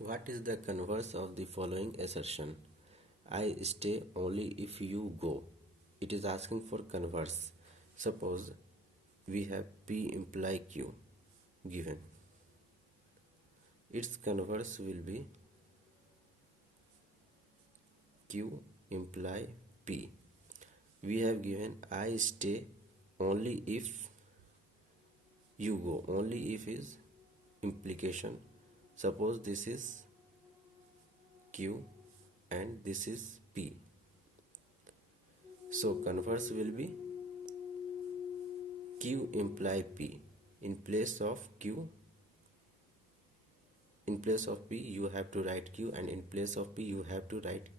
What is the converse of the following assertion? I stay only if you go. It is asking for converse. Suppose we have P imply Q given. Its converse will be Q imply P. We have given I stay only if you go. Only if is implication. Suppose this is Q and this is P. So converse will be Q imply P. In place of Q, in place of P you have to write Q, and in place of P you have to write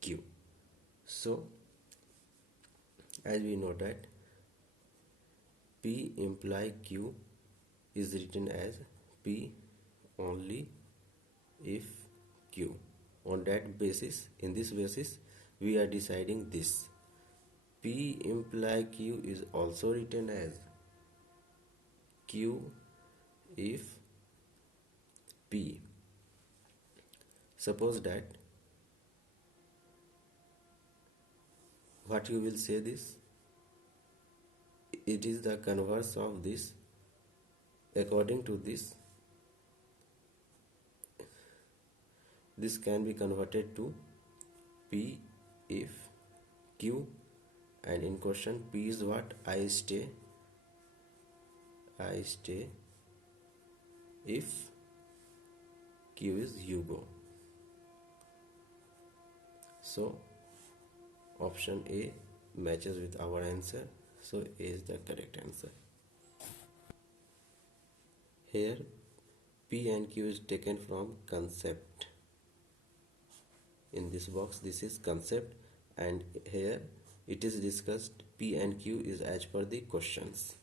Q. So as we know that P imply Q is written as P only if Q. On that basis, in this basis, we are deciding this. P imply Q is also written as Q if P. Suppose that what you will say this, it is the converse of this. According to this can be converted to P if Q, and in question P is what? I stay if Q is you go. So option A matches with our answer, so A is the correct answer. Here P and Q is taken from concept. In this box this is concept, and here it is discussed P and Q is as per the questions.